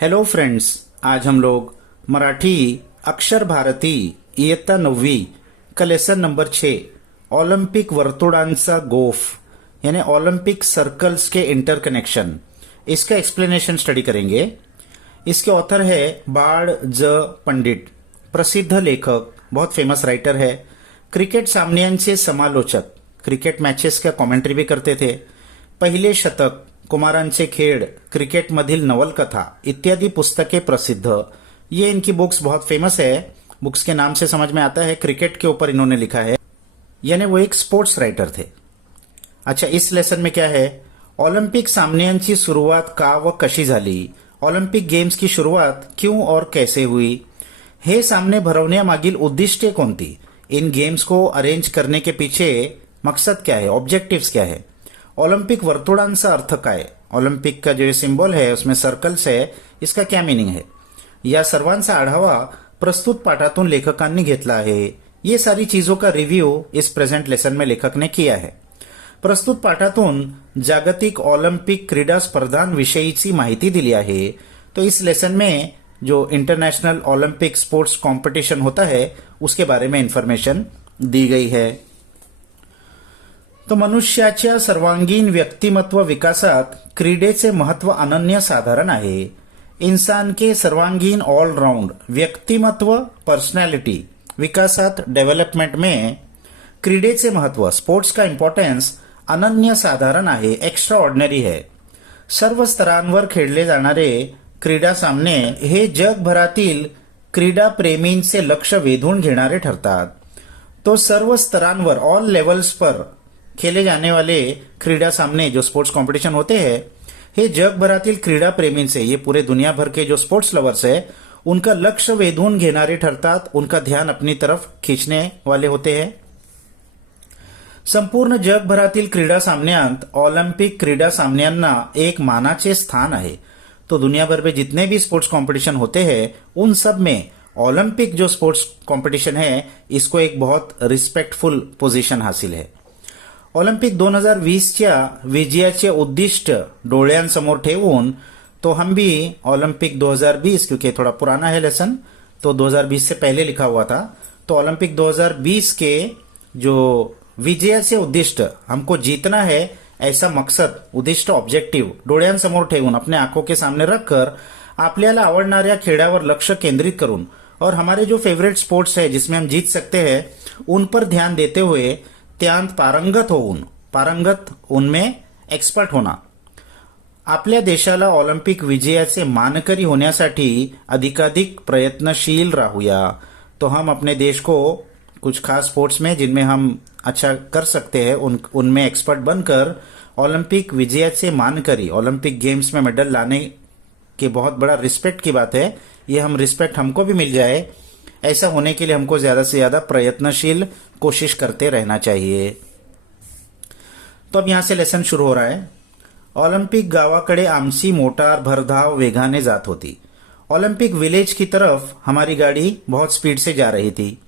Hello friends, आज हम लोग मराठी अक्षर भारती इयत्ता 9वी का लेसन नंबर 6 ऑलिम्पिक वर्तुळांचा गोफ यानी ऑलिम्पिक सर्कल्स के इंटरकनेक्शन इसका एक्सप्लेनेशन स्टडी करेंगे। इसके ऑथर है बाळ ज पंडित, प्रसिद्ध लेखक, बहुत फेमस राइटर है। क्रिकेट सामन्यांचे समालोचक, क्रिकेट मैचेस का कॉमेंट्री भी करते थे। पहिले शतक, कुमारांचे खेळ, क्रिकेटमधील नवलकथा इत्यादि पुस्तकें प्रसिद्ध। ये इनकी बुक्स बहुत फेमस है। बुक्स के नाम से समझ में आता है क्रिकेट के ऊपर इन्होंने लिखा है, यानी वो एक स्पोर्ट्स राइटर थे। अच्छा, इस लेसन में क्या है, ऑलिम्पिक सामन्यांची सुरुवात का व कशी झाली, ऑलिम्पिक गेम्स की सुरुवात क्यों और कैसे हुई, हे सामने भरवण्यामागील उद्दिष्टे कोणती, इन गेम्स को अरेंज करने के पीछे मकसद क्या है, ऑब्जेक्टिव्स क्या है, ऑलिम्पिक वर्तुळांचा अर्थ काय, ऑलिम्पिक का जो सिंबल है उसमें सर्कल्स है, इसका क्या मीनिंग है, या सर्वांचा आढावा प्रस्तुत पाठातून लेखकांनी घेतला आहे। ये सारी चीजों का रिव्यू इस प्रेजेंट लेसन में लेखक ने किया है। प्रस्तुत पाठातून जागतिक ऑलिम्पिक क्रीडा स्पर्धांविषयीची माहिती दिली आहे। तो इस लेसन में जो इंटरनेशनल ओलंपिक स्पोर्ट्स कंपटीशन होता है उसके बारे में इंफॉर्मेशन दी गई है। तो मनुष्याच्या सर्वांगीण व्यक्तिमत्व विकासात क्रीडेचे महत्व अनन्यसाधारण आहे। इंसान के सर्वांगीण ऑलराउंड व्यक्तिमत्व पर्सनैलिटी विकासात डेवलपमेंट में क्रीडेचे महत्व, स्पोर्ट्स का इंपॉर्टेंस अनन्यसाधारण आहे, एक्स्ट्रा ऑर्डिनरी है। सर्व स्तरांवर खेळले जाणारे क्रीडा सामने हे जगभरातील क्रीडा प्रेमींचे लक्ष वेधून घेणारे ठरतात। तो सर्व स्तरांवर, ऑल लेवल्स पर खेले जाने वाले क्रीडा सामने जो स्पोर्ट्स कंपटीशन होते हैं, हे जगभरातील क्रीडा प्रेमी से, ये पूरे दुनिया भर के जो स्पोर्ट्स लवर्स है उनका लक्ष्य वेधून घेणारे ठरतात, उनका ध्यान अपनी तरफ खींचने वाले होते हैं। संपूर्ण जगभरातील क्रीडा सामन्यांत ऑलिम्पिक क्रीडा सामन्यांना एक मानाचे स्थान आहे। तो दुनिया भर में जितने भी स्पोर्ट्स कंपटीशन होते हैं उन सब में ओलंपिक जो स्पोर्ट्स कंपटीशन है इसको एक बहुत रिस्पेक्टफुल पोजीशन हासिल है। ऑलिम्पिक 2020च्या विजयाचे उद्दिष्ट डोळ्यांसमोर ठेवून तो हम भी ओलंपिक 2020, क्योंकि थोड़ा पुराना है लेसन, तो 2020 से पहले लिखा हुआ था, तो ओलंपिक 2020 के जो विजयाचे उद्दिष्ट, हमको जीतना है ऐसा मकसद, उद्दिष्ट, ऑब्जेक्टिव डोळ्यांसमोर ठेवून, अपने आंखों के सामने रखकर आपल्याला आवडणाऱ्या खेळावर लक्ष केंद्रित करून और हमारे जो फेवरेट स्पोर्ट्स है जिसमें हम जीत सकते हैं उन पर ध्यान देते हुए त्यांत पारंगत उनमें एक्सपर्ट होना। आपल्या देशाला ऑलिम्पिक विजयाचे मानकरी होण्यासाठी अधिकाधिक प्रयत्नशील राहूया। तो हम अपने देश को कुछ खास स्पोर्ट्स में जिनमें हम अच्छा कर सकते हैं उनमें एक्सपर्ट बनकर ओलंपिक विजयाचे मानकरी, ओलंपिक गेम्स में मेडल लाने के बहुत बड़ा रिस्पेक्ट की बात है। ये हम रिस्पेक्ट हमको भी मिल जाए, ऐसा होने के लिए हमको ज्यादा से ज्यादा प्रयत्नशील कोशिश करते रहना चाहिए। तो अब यहां से लेसन शुरू हो रहा है। ऑलिम्पिक गावाकडे आमची मोटार भरधाव वेगाने जात होती। ऑलिम्पिक विलेज की तरफ हमारी गाड़ी बहुत स्पीड से जा रही थी।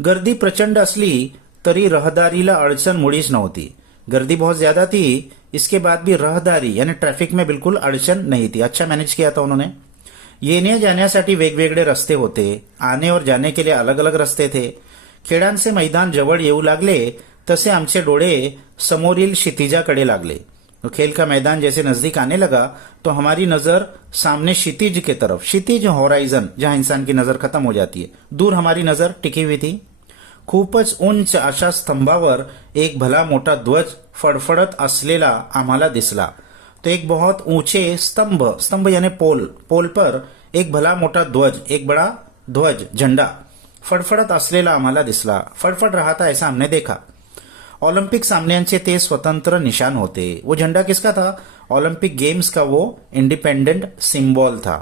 गर्दी प्रचंड असली तरी रहदारीला अड़चन मुळीच नव्हती। गर्दी बहुत ज्यादा थी, इसके बाद भी रहदारी यानी ट्रैफिक में बिल्कुल अड़चन नहीं थी। अच्छा मैनेज किया था उन्होंने। येणे जाण्यासाठी वेगवेगळे रस्ते होते, आने और जाने के लिए अलग अलग रस्ते थे। खेळांचे मैदान जवळ येऊ लागले तसे आमचे डोळे समोरील क्षितिजाकडे लागले। तो खेल का मैदान जैसे नजदीक आने लगा तो हमारी नजर सामने क्षितिज के तरफ, क्षितिज हॉराइजन जहां इंसान की नजर खत्म हो जाती है, दूर हमारी नजर टिकी हुई थी। खूपच उंच अशा स्तंभावर एक भला मोठा ध्वज फडफडत असलेला आम्हाला दिसला। तो एक बहुत ऊंचे स्तंभ यानी पोल पर एक भला मोटा ध्वज, एक बड़ा ध्वज, झंडा फडफडत असलेला आम्हाला दिसला। फडफड रहा था ऐसा हमने देखा। ओलंपिक सामन्यांचे ते स्वतंत्र निशान होते। वो झंडा किसका था? ओलंपिक गेम्स का वो इंडिपेंडेंट सिंबल था।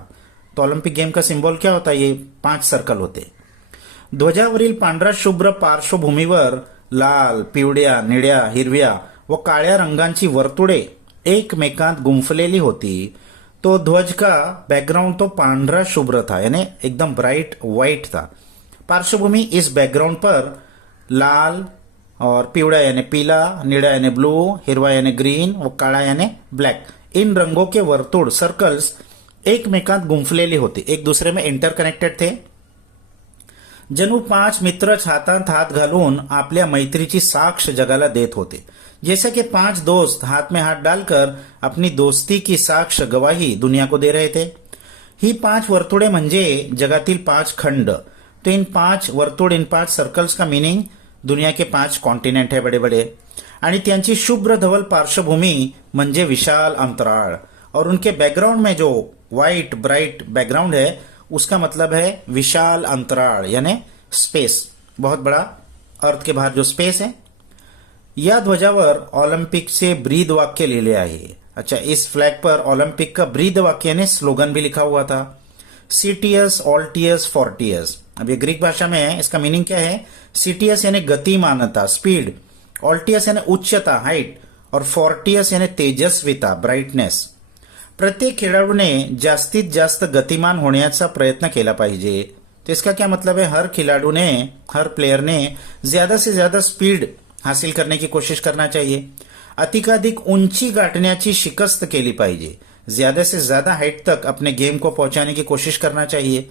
तो ओलंपिक गेम का सिंबल क्या होता है? ये 5 सर्कल होते। ध्वजावरील पांढरा शुभ्र पार्श्वभूमीवर लाल, पिवळ्या, निळ्या, हिरव्या व काळ्या रंगांची वर्तुळे एकमेकांत गुंफलेली होती। तो ध्वज का बैकग्राउंड तो पांढरा शुभ्र था, यानी एकदम ब्राइट व्हाइट था। पार्श्वभूमि इस बैकग्राउंड पर लाल और पिवड़ा यानी पीला, नीला यानी ब्लू, हिरवा यानी ग्रीन और काला यानी ब्लैक, इन रंगों के वर्तुड़ सर्कल्स एकमेकांत गुंफलेली होती, एक दुसरे में इंटरकनेक्टेड थे. जणू 5 मित्रच हातात हात घालून आपल्या मैत्रीची साक्ष जगाला देत होते. जैसे कि 5 दोस्त हाथ में हाथ डालकर अपनी दोस्ती की साक्ष गवाही दुनिया को दे रहे थे. ही 5 वर्तुळे म्हणजे जगातील 5 खंड. तो इन 5 वर्तुळ, इन 5 सर्कल्स का मीनिंग दुनिया के 5 कॉन्टिनेंट है बड़े बड़े. आणि त्यांची शुभ्र धवल पार्श्वभूमी म्हणजे विशाल अंतराळ. और उनके बैकग्राउंड में जो व्हाइट ब्राइट बैकग्राउंड है उसका मतलब है विशाल अंतराळ यानी स्पेस, बहुत बड़ा अर्थ के बाहर जो स्पेस है. या ध्वजावर ऑलिंपिकचे ब्रीद वाक्य लिहिले आहे. अच्छा, इस फ्लैग पर ओलंपिक का ब्रीद वाक्य यानी स्लोगन भी लिखा हुआ था, सीटीएस ऑल्टियस फोर्टियस. अब ये ग्रीक भाषा में है, इसका मीनिंग क्या है? सीटीएस यानी गतिमानता स्पीड, ऑल्टियस यानी उच्चता हाइट, और फोर्टियस यानी तेजस्विता ब्राइटनेस. प्रत्येक खेळाडूने जास्तीत जास्त गतिमान होण्याचा प्रयत्न केला पाहिजे. तो इसका क्या मतलब है? हर खिलाड़ू ने, हर प्लेयर ने ज्यादा से ज्यादा स्पीड हासिल करने की कोशिश करना चाहिए. अधिकाधिक ऊंची गाठण्याची शिकस्त केली पाहिजे. ज्यादा से ज्यादा हाइट तक अपने गेम को पहुंचाने की कोशिश करना चाहिए.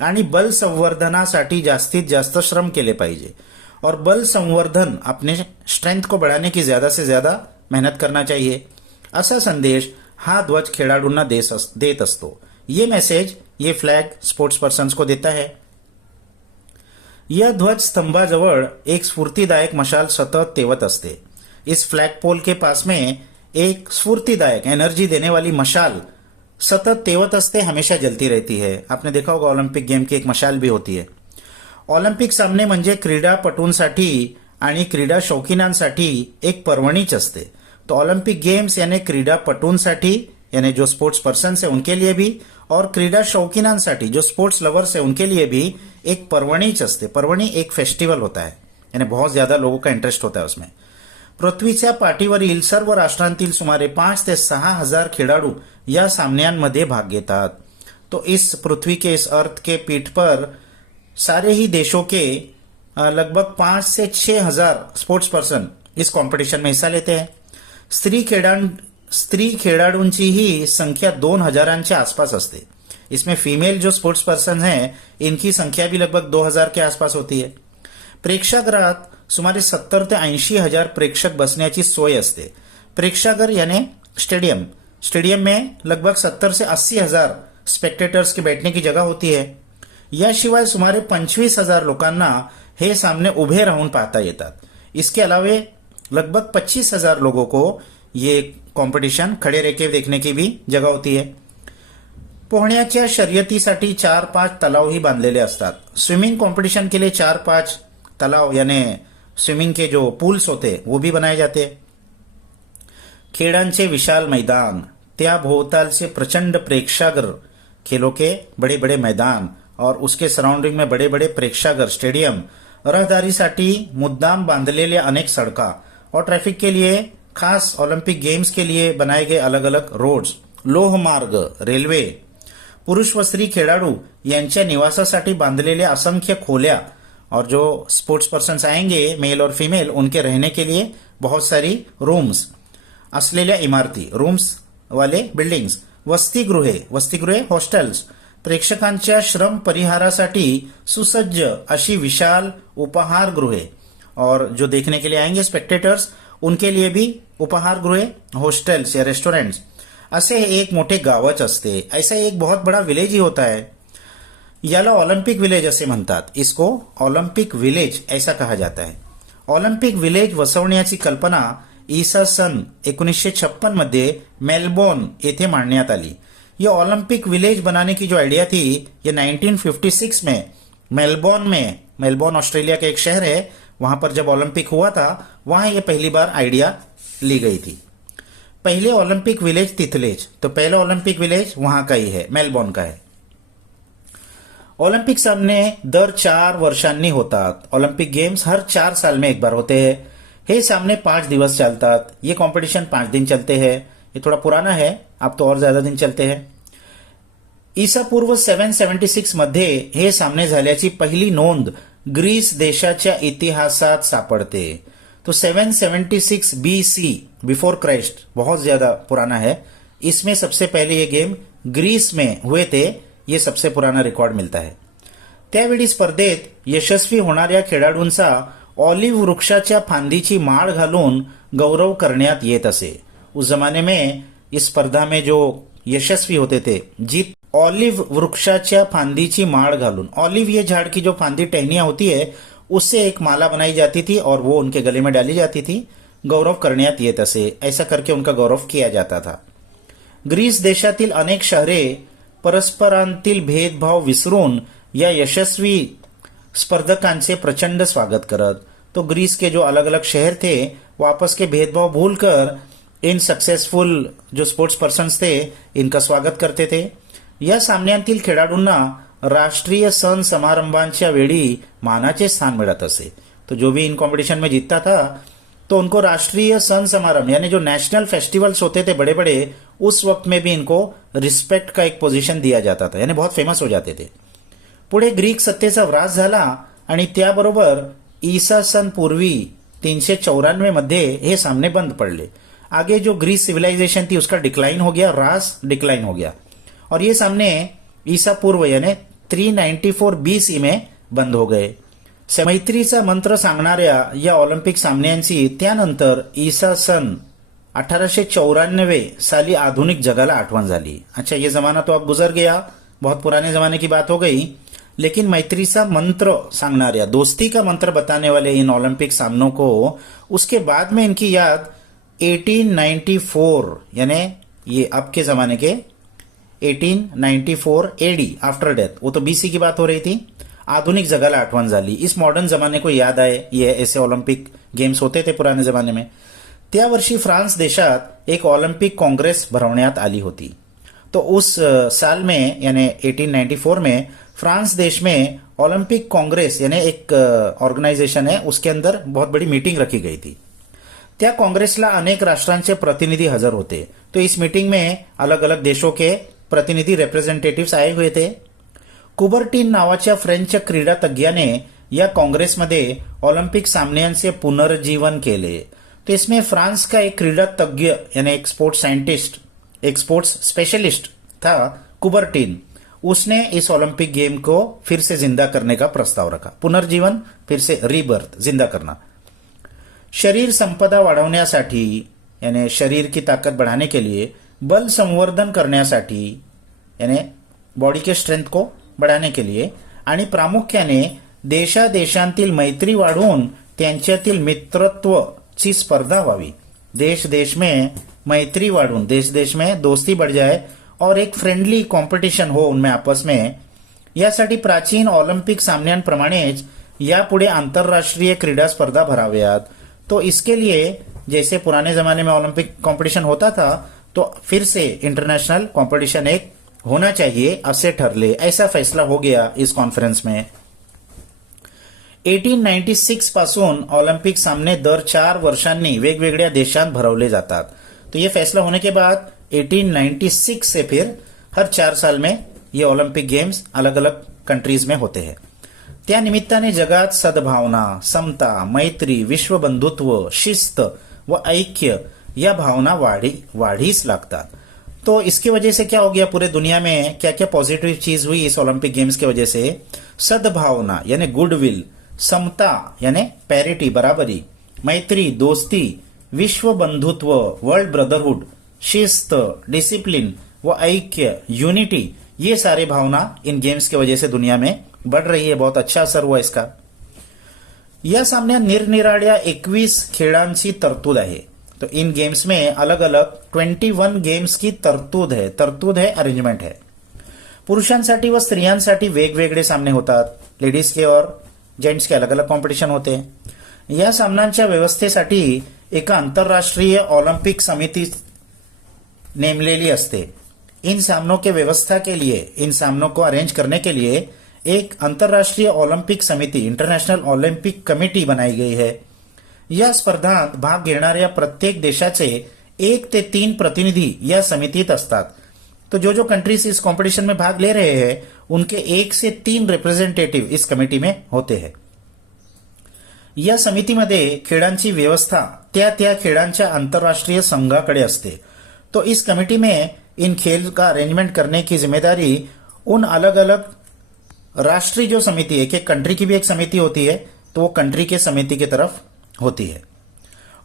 आणि बल संवर्धनासाठी जास्तीत जास्त श्रम केले पाहिजे. और बल संवर्धन अपने स्ट्रेंथ को बढ़ाने की ज्यादा से ज्यादा मेहनत करना चाहिए. असा संदेश हा ध्वज खेळाडूंना देत असतो. ये मैसेज ये फ्लैग स्पोर्ट्स पर्सन्स को देता है. यह ध्वज स्तंभाजवळ एक स्फूर्तिदायक मशाल सतत तेवत असते. इस फ्लैग पोल के पास में एक स्फूर्तिदायक एनर्जी देने वाली मशाल सतत तेवत असते, हमेशा जलती रहती है. आपने देखा होगा ओलंपिक गेम की एक मशाल भी होती है. ऑलिम्पिक सामने म्हणजे क्रीडापटूंसाठी आणि क्रीडा शौकीनांसाठी एक पर्वणीच असते. तो ओलंपिक गेम्स यानी क्रीडापटूंसाठी यानी जो स्पोर्ट्स पर्सन है उनके लिए भी, और क्रीडा शौकीनांसाठी जो स्पोर्ट्स लवर्स है उनके लिए भी एक पर्वणीच असते. पर्वणी एक फेस्टिवल होता है, यानी बहुत ज्यादा लोगों का इंटरेस्ट होता है उसमें. पृथ्वीच्या पाठीवरील सर्व राष्ट्रांतील सुमारे 5 ते 6 हजार खेळाडू या सामन्यांमध्ये भाग घेतात. तो इस पृथ्वी के, इस अर्थ के पीठ पर सारे ही देशों के लगभग 5 से 6 हजार स्पोर्ट्स पर्सन इस कंपटीशन में हिस्सा लेते हैं. स्त्री खेळाडूंचीही संख्या 2000 आसपास असते. इसमें फीमेल जो स्पोर्ट्स पर्सन हैं इनकी संख्या भी लगभग 2000 के आसपास होती है. प्रेक्षागृहात सुमारे 70 ते 80 हजार प्रेक्षक बसण्याची सोय असते. प्रेक्षागृह यानी स्टेडियम, स्टेडियम में लगभग 70 से 80 हजार स्पेक्टेटर्स की बैठने की जगह होती है. याशिवाय सुमारे 25,000 लोकांना हे सामने उभे राहून पाहता येतात. इसके अलावे लगभग 25,000 लोगों को ये कंपटीशन खड़े रह के देखने की भी जगह होती है. पोहण्याच्या शर्यतीसाठी 4-5 तलावही बांधलेले असतात. स्विमिंग कंपटीशन के लिए 4-5 तलाव यानी स्विमिंग के जो पूल्स होते वो भी बनाए जाते. खेळांचे विशाल मैदान, त्या भोवतालचे प्रचंड प्रेक्षागृह, खेलों के बड़े बड़े मैदान और उसके सराउंडिंग में बड़े बड़े प्रेक्षागृह स्टेडियम, रहदारीसाठी मुद्दाम बांधलेले अनेक सड़का और ट्रैफिक के लिए खास ओलंपिक गेम्स के लिए बनाए गए अलग अलग रोड्स, लोह मार्ग, रेल्वे, पुरुष व स्त्री खेळाडू यांच्या निवासासाठी बांधलेल्या असंख्य खोल्या, और जो स्पोर्ट्स पर्सन्स आएंगे मेल और फीमेल उनके रहने के लिए बहुत सारी रूम्स असलेल्या इमारती, रूम्स वाले बिल्डिंग्स, वसतिगृहे हॉस्टेल्स, प्रेक्षकांच्या श्रम परिहारासाठी सुसज्ज अशी विशाल उपहारगृहे, और जो देखने के लिए आएंगे स्पेक्टेटर्स उनके लिए भी उपहारगृहे, हॉस्टेल्स या रेस्टोरेंट्स, ऐसे एक मोठे गावच असते. ऐसा एक बहुत बड़ा विलेज ही होता है. याला ऑलिम्पिक विलेज असे म्हणतात. इसको ऑलिम्पिक विलेज ऐसा कहा जाता है. ऑलिम्पिक विलेज वसवण्याची कल्पना ईसा सन 1956 मध्ये मेलबोर्न येथे मांडण्यात आली. ये ओलंपिक विलेज बनाने की जो आइडिया थी ये 1956 में मेलबोर्न ऑस्ट्रेलिया का एक शहर है, वहां पर जब ओलंपिक हुआ था वहां ये पहली बार आइडिया ली गई थी. पहले ओलंपिक विलेज तिथलेज, तो पहला ओलंपिक विलेज वहां का ही है, मेलबोर्न का है. ओलंपिक सामने दर 4 वर्षांनी होतात. ओलंपिक गेम्स हर 4 साल में एक बार होते हैं. हे सामने 5 दिवस चलतात. ये कंपटीशन 5 दिन चलते हैं. ये थोड़ा पुराना है, अब तो और ज्यादा दिन चलते हैं. ईसा पूर्व 776 मध्ये हे सामने झाल्याची पहिली नोंद ग्रीस देशाच्या इतिहासात सापडते. तो 776 BC बिफोर क्राइस्ट, बहुत ज्यादा पुराना है. इसमें सबसे पहले ये गेम ग्रीस में हुए थे, ये सबसे पुराना रेकॉर्ड मिलता है. त्यावेळी स्पर्धेत यशस्वी होणाऱ्या खेळाडूंचा ऑलिव्ह वृक्षाच्या फांदीची माळ घालून गौरव करण्यात येत असे. उस जमाने में इस स्पर्धा में जो यशस्वी होते थे, जीत ऑलिव वृक्षाच्या फांदीची माळ घालून, ऑलिव ये झाड़ की जो फांदी टहनियां होती है उससे एक माला बनाई जाती थी और वो उनके गले में डाली जाती थी. गौरव करण्यात येत असे, ऐसा करके उनका गौरव किया जाता था. ग्रीस देशातील अनेक शहरे परस्परांतील भेदभाव विसरून या यशस्वी स्पर्धकांचे प्रचंड स्वागत करत. तो ग्रीस के जो अलग अलग शहर थे वो आपस के भेदभाव भूलकर इन सक्सेसफुल जो स्पोर्ट्स पर्सन्स थे इनका स्वागत करते थे. या सामन्यांतील खेळाडूंना राष्ट्रीय सण समारंभांच्या वेळी मानाचे स्थान मिळत असे. तो जो भी इन कॉम्पिटिशन में जीतता था तो उनको राष्ट्रीय सन समारंभ यानी जो नेशनल फेस्टिवल्स होते थे बड़े बड़े, उस वक्त में भी इनको रिस्पेक्ट का एक पोजीशन दिया जाता था, यानी बहुत फेमस हो जाते थे. पुढे ग्रीक सत्तेचा ह्रास झाला आणि त्याबरोबर ईसा सन पूर्वी 394 मध्ये हे सामने बंद पड़ले. आगे जो ग्रीस सिविलाइजेशन थी उसका डिक्लाइन हो गया, ह्रास डिक्लाइन हो गया और ये सामने ईसा पूर्व यानी 394 BC में बंद हो गए. मैत्रीचा मंत्र सांगणाऱ्या या ऑलिम्पिक सामन्यांची त्यानंतर ईसा सन 1894 साली आधुनिक जगाला आठवण झाली. अच्छा, ये जमाना तो अब गुजर गया, बहुत पुराने जमाने की बात हो गई, लेकिन मैत्री सा मंत्र सांगणाऱ्या, दोस्ती का मंत्र बताने वाले इन ओलंपिक सामनों को उसके बाद में इनकी याद 1894 यानी ये अब के जमाने के 1894 AD आफ्टर डेथ, वो तो BC की बात हो रही थी, आधुनिक जगाला आठवण झाली. इस मॉडर्न जमाने को याद आए ये ऐसे ओलंपिक गेम्स होते थे पुराने जमाने में. त्या वर्षी फ्रांस देशात एक ऑलिम्पिक कांग्रेस भरवण्यात आली होती. तो उस साल में यानी 1894 में फ्रांस देश में ओलंपिक कांग्रेस यानी एक ऑर्गेनाइजेशन है, उसके अंदर बहुत बड़ी मीटिंग रखी गई थी. त्या कांग्रेसला अनेक राष्ट्रांचे प्रतिनिधी हजर होते. तो इस मीटिंग में अलग अलग देशों के प्रतिनिधि रिप्रेझेंटेटिव्स आए हुए थे. कुबर्टीन नावाच्या फ्रेंच क्रीडा तज्ञाने या कांग्रेसमध्ये ऑलिम्पिक सामन्यांचे पुनर्जीवन केले. तो इसमें फ्रांस का एक क्रीडा तज्ञ यानी एक स्पोर्ट्स साइंटिस्ट, एक स्पोर्ट्स स्पेशलिस्ट था कुबर्टीन. उसने इस ओलंपिक गेम को फिर से जिंदा करने का प्रस्ताव रखा. पुनर्जीवन, फिर से रीबर्थ, जिंदा करना. शरीर संपदा वाढवण्यासाठी यानी शरीर की ताकत बढ़ाने के लिए, बल संवर्धन करण्यासाठी यानी बॉडी के स्ट्रेंथ को बढ़ाने के लिए आणि प्रामुख्याने देशादेशांतील मैत्री वाढवून त्यांच्यातील मित्रत्वची स्पर्धा व्हावी. देश देश में मैत्री वाढवून, देश देश में दोस्ती बढ़ जाए और एक फ्रेंडली कॉम्पिटिशन हो उनमें आपस में, यासाठी प्राचीन ऑलिम्पिक सामन्यांप्रमाणेच यापुढे आंतरराष्ट्रीय क्रीडा स्पर्धा भराव्यात. तो इसके लिए जैसे पुराने जमाने में ओलंपिक कंपटीशन होता था तो फिर से इंटरनेशनल कंपटीशन एक होना चाहिए, असे ठरले. ऐसा फैसला हो गया इस कॉन्फ्रेंस में. 1896 पासून ऑलिम्पिक सामने दर 4 वर्षांनी वेगवेगळ्या देशांत भरवले जातात. तो ये फैसला होने के बाद 1896 से फिर हर 4 साल में ये ओलंपिक गेम्स अलग अलग कंट्रीज में होते हैं. त्या निमित्ताने जगात सद्भावना, समता, मैत्री, विश्वबंधुत्व, शिस्त व ऐक्य या भावना वाढीस लागतात. तो इसकी वजह से क्या हो गया, पूरे दुनिया में क्या क्या पॉजिटिव चीज हुई इस ओलंपिक गेम्स की वजह से. सद्भावना यानी गुडविल, समता यानी पैरिटी बराबरी, मैत्री दोस्ती, विश्व बंधुत्व वर्ल्ड ब्रदरहुड, शिस्त डिसिप्लिन व ऐक्य यूनिटी, ये सारे भावना इन गेम्स की वजह से दुनिया में बढ़ रही है. बहुत अच्छा असर हुआ इसका. या सामन्यात निरनिराळ्या 21 खेळांची तरतूद आहे. तो इन गेम्स में अलग अलग 21 गेम्स की तरतूद है, अरेंजमेंट है. पुरुषांसाठी व स्त्रियांसाठी वेगवेगळे सामने होतात. लेडीज के और जेंट्स के अलग अलग कॉम्पिटिशन होते हैं. या सामन्यांच्या व्यवस्थेसाठी एका आंतरराष्ट्रीय ऑलिम्पिक समिती नेमलेली असते. इन सामनों के व्यवस्था के लिए, इन सामनों को अरेंज करने के लिए एक अंतर्राष्ट्रीय ओलंपिक समिती इंटरनॅशनल ऑलिम्पिक कमिटी बनाई गई है. या स्पर्धांत भाग घेणाऱ्या प्रत्येक देशाचे 1 ते 3 प्रतिनिधि या समितीत असतात. तो जो कंट्रीज इस कंपटीशन में भाग ले रहे हैं उनके 1 से 3 रिप्रेझेंटेटिव्ह इस कमिटी में होते हैं. या समितीमध्ये खेळांची व्यवस्था त्या खेळांच्या आंतरराष्ट्रीय संघाकडे असते. तो इस कमेटी में इन खेल का अरेंजमेंट करने की जिम्मेदारी उन अलग अलग राष्ट्रीय जो समिति है, एक कंट्री की भी एक समिति होती है, तो वो कंट्री के समिती की तरफ होती है.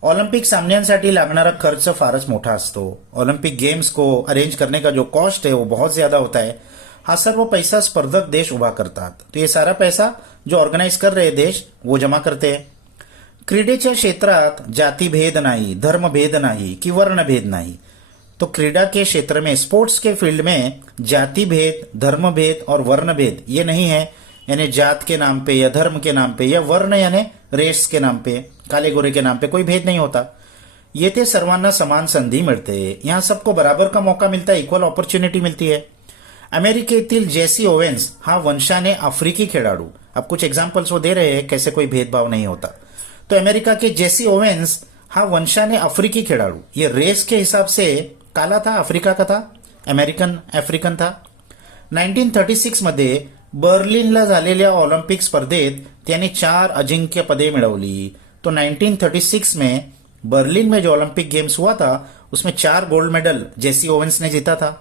ऑलिम्पिक सामन्यांसाठी लागणारा खर्च फारच मोठा असतो. ऑलिम्पिक गेम्स को अरेंज करने का जो कॉस्ट है वो बहुत ज्यादा होता है. हा सर्व पैसा स्पर्धक देश उभा करतात. तो ये सारा पैसा जो ऑर्गनाइज कर रहे देश वो जमा करते हैं. क्रीडेच्या क्षेत्रात जातीभेद नाही, धर्मभेद नाही की वर्णभेद नाही. तो क्रीडा के क्षेत्र में, स्पोर्ट्स के फील्ड में जाति भेद, धर्म भेद और वर्ण भेद ये नहीं है. यानी जात के नाम पे या धर्म के नाम पे या वर्ण यानी रेस के नाम पे, काले गोरे के नाम पे कोई भेद नहीं होता. येथे सर्वांना समान संधी मिळते. यहाँ सबको बराबर का मौका मिलता है, इक्वल अपॉर्च्युनिटी मिलती है. अमेरिकेतील जेसी ओवेन्स हा वंशाने आफ्रिकी खेळाडू, अब कुछ एग्जाम्पल्स वो दे रहे हैं कैसे कोई भेदभाव नहीं होता. तो अमेरिका के जेसी ओवेन्स हा वंशाने आफ्रिकी खेळाडू, ये रेस के हिसाब से काला था, अफ्रीका का था, अमेरिकन आफ्रिकन था. 1936 मध्ये बर्लिनला झालेल्या ऑलिम्पिक स्पर्धेत त्याने 4 अजिंक्य पदे मिळवली. तो 1936 में बर्लिन में जो ओलंपिक गेम्स हुआ था उसमें 4 गोल्ड मेडल जेसी ओवेन्स ने जीता था.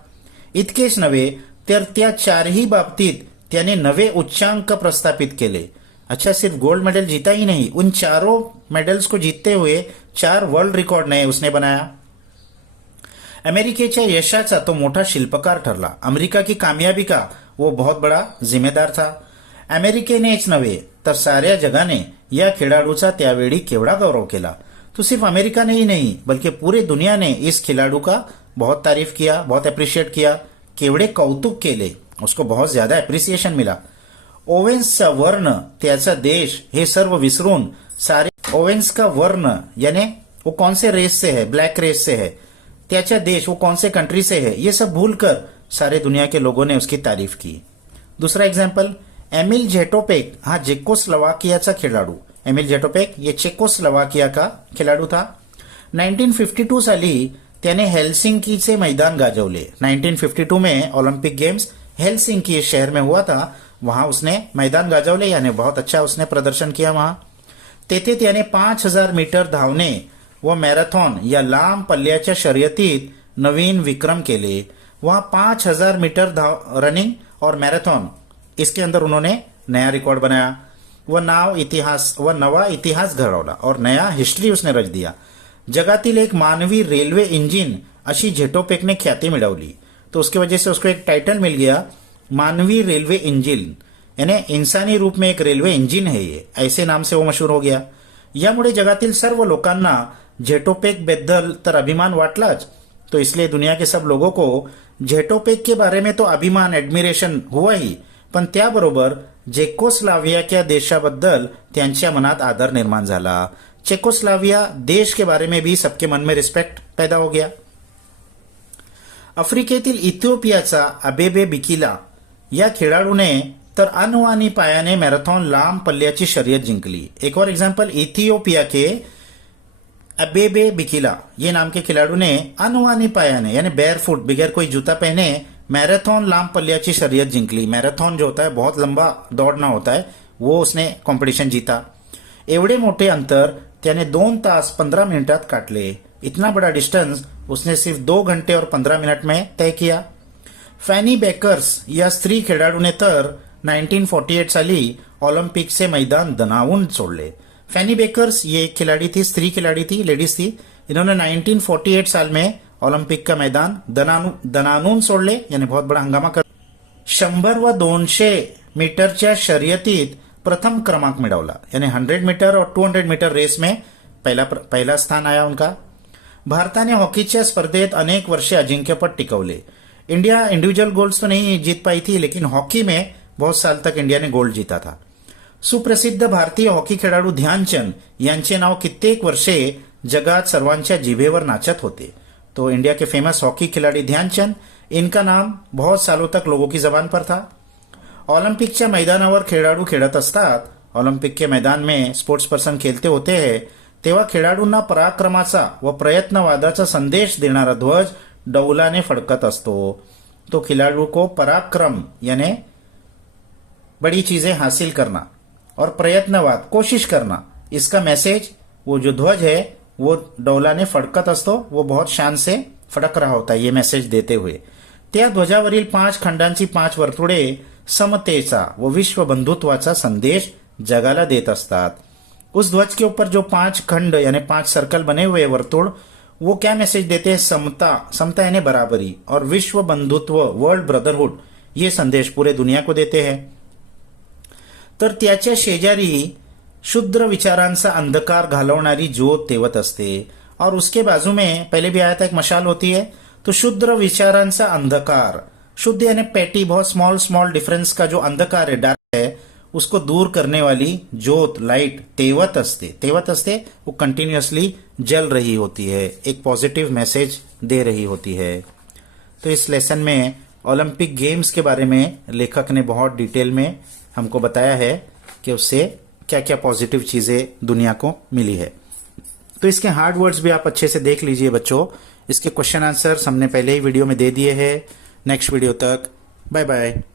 इतकेच नव्हे तर त्या 4ही बाबतीत त्याने नवे उच्चांक प्रस्थापित केले. अच्छा, सिर्फ गोल्ड मेडल जीता ही नहीं, उन चारों मेडल्स को जीतते हुए 4 वर्ल्ड रिकॉर्ड नए उसने बनाया. अमेरिकेच्या यशाचा तो मोठा शिल्पकार ठरला. अमेरिका की कामयाबी का वो बहुत बड़ा जिम्मेदार था. अमेरिकेनेच नव्हे तर साऱ्या जगाने या खिलाड़ूचा त्यावेळी केवढा गौरव केला. तो सिर्फ अमेरिका ने ही नहीं बल्कि पूरे दुनिया ने इस खिलाड़ू का बहुत तारीफ किया, बहुत अप्रिशिएट किया, केवढे कौतुक केले, उसको बहुत ज्यादा अप्रिसिएशन मिला. ओवेन्सचा वर्ण, त्याचा देश हे सर्व विसरून सारे ओवेन्स का वर्ण यानी वो कौन से रेस से है, ब्लैक रेस से है, त्याचा देश वो कौन से कंट्री से है, ये सब भूलकर सारे दुनिया के लोगों ने उसकी तारीफ की. दूसरा एग्जाम्पल, एमिल झेटोपेक हा चेकोस्लोवाकियाचा खिलाडू. एमिल झेटोपेक ये चेकोस्लोवाकिया का खिलाडू था. 1952 साली त्याने हेलसिंकीचे मैदान गाजवले. 1952 में ओलंपिक गेम्स हेलसिंकी इस शहर में हुआ था, वहां उसने मैदान गाजवले, यानी बहुत अच्छा उसने प्रदर्शन किया वहां. तेथे त्याने 5000 मीटर धावणे व मॅरेथॉन या लांब पल्ल्याच्या शर्यतीत नवीन विक्रम केले. वहां 5000 मीटर रनिंग और मैराथन, इसके अंदर उन्होंने नया रिकॉर्ड बनाया. वह नवा इतिहास घडवला और नया हिस्ट्री उसने रच दिया. जगातील एक मानवी रेल्वे इंजिन अशी झेटोपेकने ख्याति मिळवली. तो उसकी वजह से उसको एक टाइटल मिल गया, मानवी रेल्वे इंजिन, यानी इंसानी रूप में एक रेल्वे इंजिन है ये, ऐसे नाम से वो मशहूर हो गया. यामुळे जगातील सर्व लोकांना झेटोपेक बद्दल तर अभिमान वाटलाच. तो इसलिए दुनिया के सब लोगों को झेटोपेक के बारे में तो अभिमान, एडमिरेशन हुआ ही, पण त्याबरोबर चेकोस्लोवाकिया देशाबद्दल त्यांच्या मनात आदर निर्माण झाला. चेकोस्लोवाकिया देश के बारे में भी सबके मन में रिस्पेक्ट पैदा हो गया. आफ्रिकेतील इथिओपियाचा अबेबे बिकिला या खेळाडूने तर अनवाणी पायाने मॅरेथॉन लांब पल्ल्याची शर्यत जिंकली. एक और एग्जाम्पल, इथियोपिया के अबेबे बिकिला ये नाम के खिलाड़ू ने अनवानी पायाने यानी बेयरफुट, बगैर कोई जूता पहने मैराथन लांब पल्ल्याची शर्यत जिंकली. मैराथन जो होता है बहुत लंबा दौड़ना होता है, वो उसने कंपटीशन जीता. एवढे मोठे अंतर त्याने 2 तास 15 मिनिटात काटले. इतना बड़ा डिस्टेंस उसने सिर्फ 2 घंटे और 15 मिनट में तय किया. फॅनी बेकर्स या स्त्री खेळाडूने तर 1948 साली ऑलिम्पिकचे मैदान दणावून सोडले. फैनी बेकर्स ये एक खिलाड़ी थी, स्त्री खिलाड़ी थी, लेडीज थी. इन्होंने 1948 साल में ओलंपिक का मैदान दणानून सोडले, यानी बहुत बड़ा हंगामा कर 100 व 200 मीटरच्या शर्यतीत प्रथम क्रमांक मिळवला. यानी 100 मीटर और 200 मीटर रेस में पहला स्थान आया उनका. भारताने हॉकीच्या स्पर्धेत अनेक वर्षे अजिंक्यपद टिकवले. इंडिया इंडिविजुअल गोल्ड्स तो नहीं जीत पाई थी, लेकिन हॉकी में बहुत साल तक इंडिया ने गोल्ड जीता था. सुप्रसिद्ध भारतीय हॉकी खेळाडू ध्यानचंद यांचे नाव कित्येक वर्षे जगात सर्वांच्या जिभेवर नाचत होते. तो इंडिया के फेमस हॉकी खिलाड़ी ध्यानचंद, इनका नाम बहुत सालों तक लोगों की जबान पर था. ऑलिम्पिकच्या मैदानावर खेळाडू खेळत असतात. ऑलिम्पिक के मैदान में स्पोर्ट्स पर्सन खेलते होते हैं, तेव्हा खेळाडूंना पराक्रमाचा व प्रयत्नवादाचा संदेश देणारा ध्वज डौलाने फडकत असतो. तो खिलाड़ू को पराक्रम यानी बड़ी चीजें हासिल करना और प्रयत्नवाद, कोशिश करना, इसका मैसेज वो जो ध्वज है वो डौलाने फडकत असतो, वो बहुत शान से फडक रहा होता ये मेसेज देते हुए. त्या ध्वजावरील 5 खंडांची 5 वर्तुळे समतेचा व विश्व बंधुत्वाचा संदेश जगाला देत असतात. उस ध्वज के ऊपर जो 5 खंड यानी 5 सर्कल बने हुए वर्तुड़, वो क्या मैसेज देते हैं? समता, समता यानी बराबरी, और विश्व बंधुत्व, वर्ल्ड ब्रदरहुड, ये संदेश पूरे दुनिया को देते हैं. तर त्याच्या शेजारी शुद्र विचारांचा अंधकार घालवणारी ज्योत तेवत असते, और उसके बाजू में पहले भी आया था एक मशाल होती है. तो शुद्र विचारांचा अंधकार, शुद्ध यानी पेटी, बहुत स्मॉल स्मॉल डिफरेंस का जो अंधकार है, डार्क है, उसको दूर करने वाली ज्योत, लाइट तेवत असते, वो कंटिन्यूअसली जल रही होती है, एक पॉजिटिव मैसेज दे रही होती है. तो इस लेसन में ओलंपिक गेम्स के बारे में लेखक ने बहुत डिटेल में हमको बताया है कि उससे क्या क्या पॉजिटिव चीजें दुनिया को मिली है. तो इसके हार्ड वर्ड्स भी आप अच्छे से देख लीजिए बच्चों. इसके क्वेश्चन आंसर हमने पहले ही वीडियो में दे दिए हैं. नेक्स्ट वीडियो तक बाय बाय.